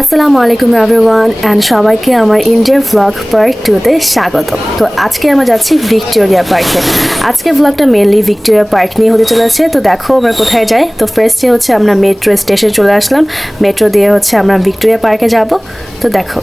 আসসালামু আলাইকুম everyone and সবাইকে আমার ইন্ডিয়ার ভ্লগ পার্ট 2-তে স্বাগত। তো আজকে আমরা যাচ্ছি ভিক্টোরিয়া পার্কে। আজকে ভ্লগটা মেনলি ভিক্টোরিয়া পার্ক নিয়ে হতে চলেছে। তো দেখো আমরা কোথায় যাই। তো ফার্স্টে হচ্ছে আমরা মেট্রো স্টেশনে চলে আসলাম। মেট্রো দিয়ে হচ্ছে আমরা ভিক্টোরিয়া পার্কে যাব। তো দেখো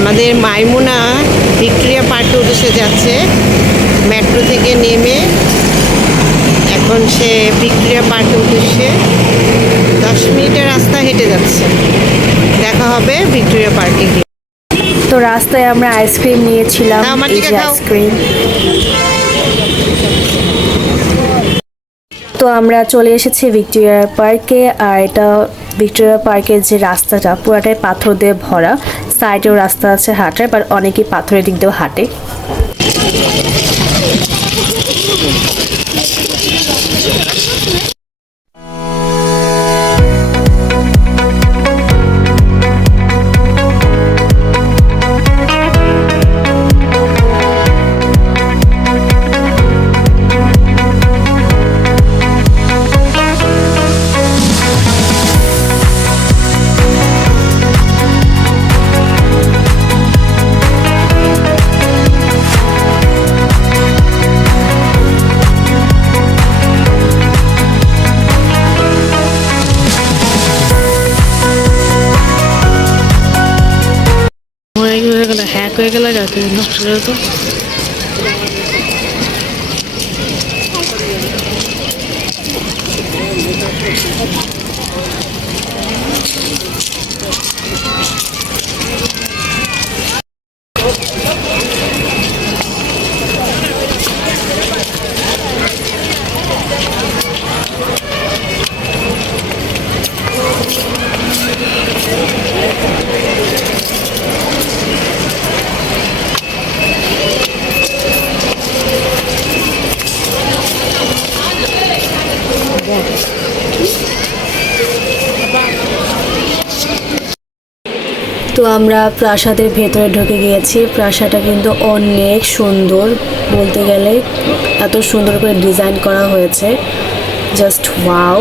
আমাদের মাইমুনা ভিক্টোরিয়া পার্কের উদ্দেশ্যে যাচ্ছে মেট্রো থেকে নেমে। এখন সে ভিক্টোরিয়া পার্কের উদ্দেশ্যে 10 মিনিটের রাস্তা হেঁটে যাচ্ছে। দেখা হবে ভিক্টোরিয়া পার্কে গিয়ে। তো রাস্তায় আমরা আইসক্রিম নিয়েছিলাম। এই যে আইসক্রিম। তো আমরা চলে এসেছি ভিক্টোরিয়া পার্কে। আর এটা ভিক্টোরিয়া পার্কের যে রাস্তাটা পুরাটাই পাথর দিয়ে ভরা। সাইডেও রাস্তা আছে হাঁটার, বাট অনেকেই পাথরের দিক দিয়েও হাঁটে। হ্যাক হয়ে গেল নষ্ট করে তো। তো আমরা প্রাসাদের ভেতরে ঢুকে গিয়েছি। প্রাসাদটা কিন্তু অনেক সুন্দর, বলতে গেলে এত সুন্দর করে ডিজাইন করা হয়েছে, জাস্ট ওয়াও।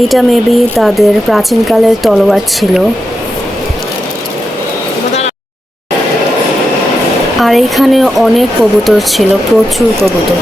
এইটা মেবি তাদের প্রাচীনকালের তলোয়ার ছিল। আর এখানে অনেক কবুতর ছিল, প্রচুর কবুতর।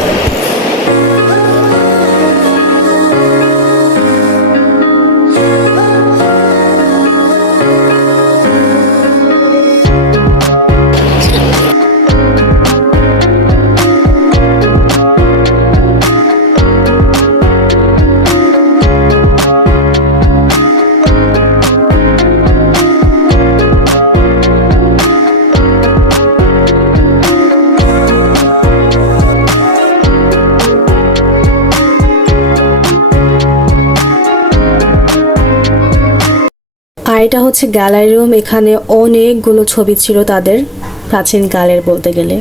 আর এটা হচ্ছে গ্যালারি রুম। এখানে অনেকগুলো ছবি ছিল তাদের প্রাচীনকালের, বলতে গেলে।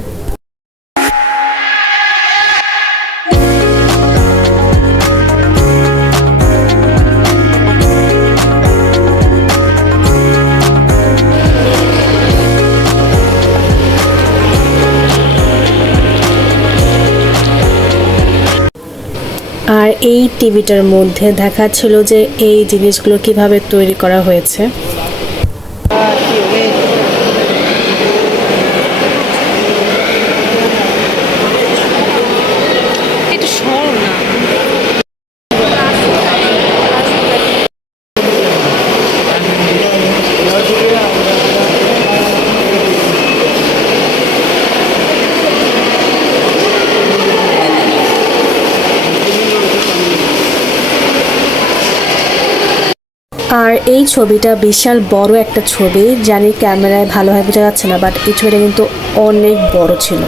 আর এই টিভিটার মধ্যে দেখাচ্ছিল যে এই জিনিসগুলো কিভাবে তৈরি করা হয়েছে। ঝর্ণা। আর এই ছবিটা বিশাল বড় একটা ছবি, জানি ক্যামেরায় ভালোভাবে বোঝা যাচ্ছে না, বাট এই ছবিটা কিন্তু অনেক বড় ছিল।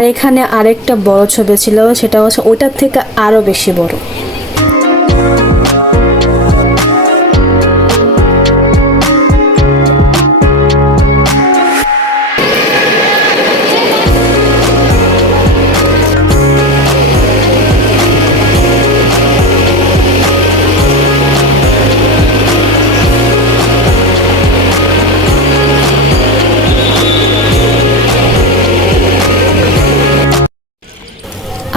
আর এখানে আরেকটা বড় ছবি ছিল, সেটা হচ্ছে ওটার থেকে আরো বেশি বড়।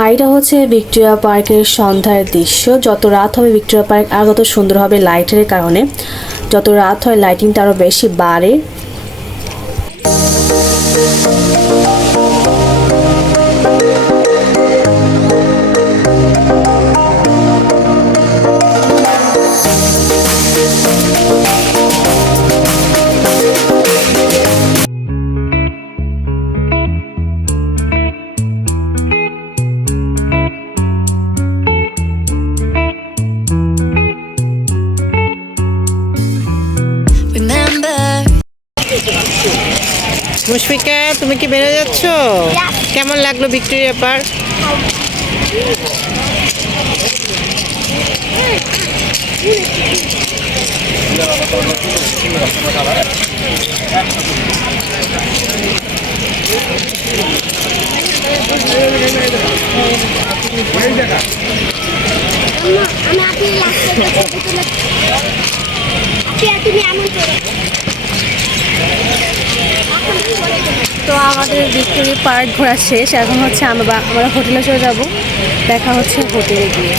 আর এটা হচ্ছে ভিক্টোরিয়া পার্কের সন্ধ্যার দৃশ্য। যত রাত হবে ভিক্টোরিয়া পার্ক আর তত সুন্দর হবে লাইটের কারণে। যত রাত হয় লাইটিংটা আরও বেশি বাড়ে। মুশফিকা, তুমি কি বেরো যাচ্ছ? কেমন লাগলো ভিক্টোরিয়া পার্ক? তো আমাদের ভিক্টোরিয়া পার্ক ঘোরা শেষ, এখন হচ্ছে আমরা হোটেলে চলে যাব। দেখা হচ্ছে হোটেলে গিয়ে।